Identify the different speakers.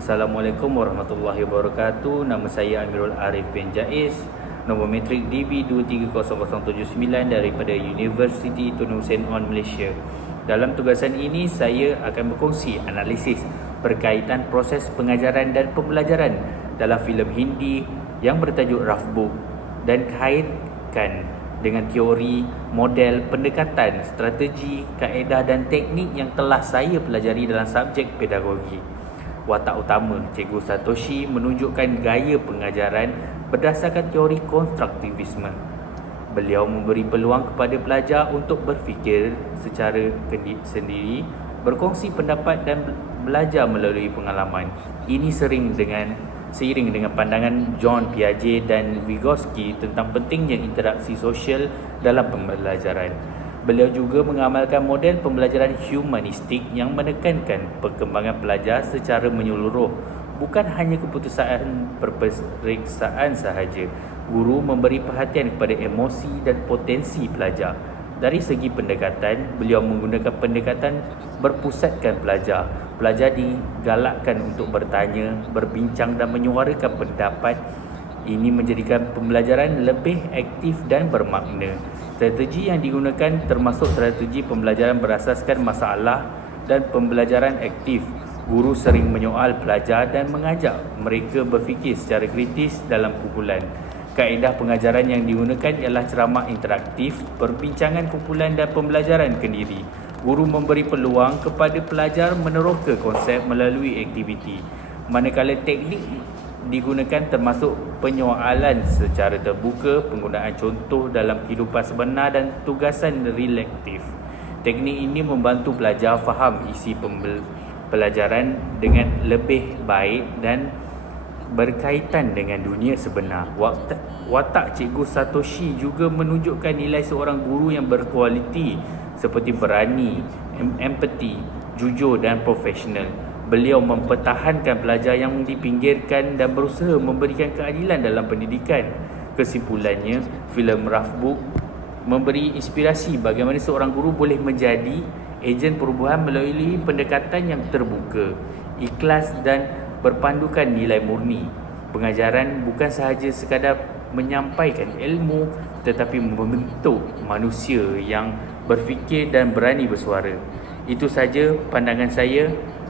Speaker 1: Assalamualaikum warahmatullahi wabarakatuh. Nama saya Amirul Arif bin Jais. Nombor metrik DB23079 daripada University Tun Hussein On Malaysia. Dalam tugasan ini saya akan berkongsi analisis berkaitan proses pengajaran dan pembelajaran dalam filem Hindi yang bertajuk Rough Book dan kaitkan dengan teori, model, pendekatan, strategi, kaedah dan teknik yang telah saya pelajari dalam subjek pedagogi watak utama Cikgu Satoshi menunjukkan gaya pengajaran berdasarkan teori konstruktivisme. Beliau memberi peluang kepada pelajar untuk berfikir secara sendiri, berkongsi pendapat dan belajar melalui pengalaman. Ini sering dengan seiring dengan pandangan John Piaget dan Vygotsky tentang pentingnya interaksi sosial dalam pembelajaran. Beliau juga mengamalkan model pembelajaran humanistik yang menekankan perkembangan pelajar secara menyeluruh bukan hanya keputusan perperiksaan sahaja. Guru memberi perhatian kepada emosi dan potensi pelajar. Dari segi pendekatan, beliau menggunakan pendekatan berpusatkan pelajar. Pelajar digalakkan untuk bertanya, berbincang dan menyuarakan pendapat ini menjadikan pembelajaran lebih aktif dan bermakna. Strategi yang digunakan termasuk strategi pembelajaran berasaskan masalah dan pembelajaran aktif. Guru sering menyoal pelajar dan mengajak mereka berfikir secara kritis dalam kumpulan. Kaedah pengajaran yang digunakan ialah ceramah interaktif, perbincangan kumpulan dan pembelajaran kendiri. Guru memberi peluang kepada pelajar meneroka konsep melalui aktiviti. Manakala teknik digunakan termasuk penyoalan secara terbuka, penggunaan contoh dalam kehidupan sebenar dan tugasan relektif. Teknik ini membantu pelajar faham isi pelajaran dengan lebih baik dan berkaitan dengan dunia sebenar. Watak Cikgu Satoshi juga menunjukkan nilai seorang guru yang berkualiti seperti berani, empati, jujur dan profesional beliau mempertahankan pelajar yang dipinggirkan dan berusaha memberikan keadilan dalam pendidikan. Kesimpulannya, filem Rough Book memberi inspirasi bagaimana seorang guru boleh menjadi ejen perubahan melalui pendekatan yang terbuka, ikhlas dan berpandukan nilai murni. Pengajaran bukan sahaja sekadar menyampaikan ilmu tetapi membentuk manusia yang berfikir dan berani bersuara. Itu saja pandangan saya.